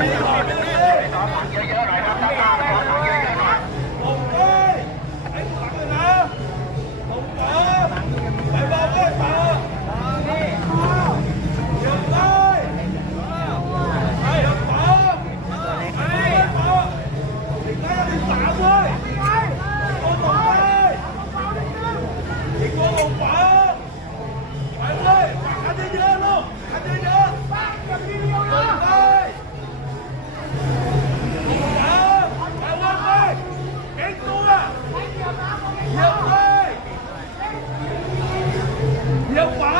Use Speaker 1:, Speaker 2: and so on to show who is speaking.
Speaker 1: Thank you. 哎，你要管。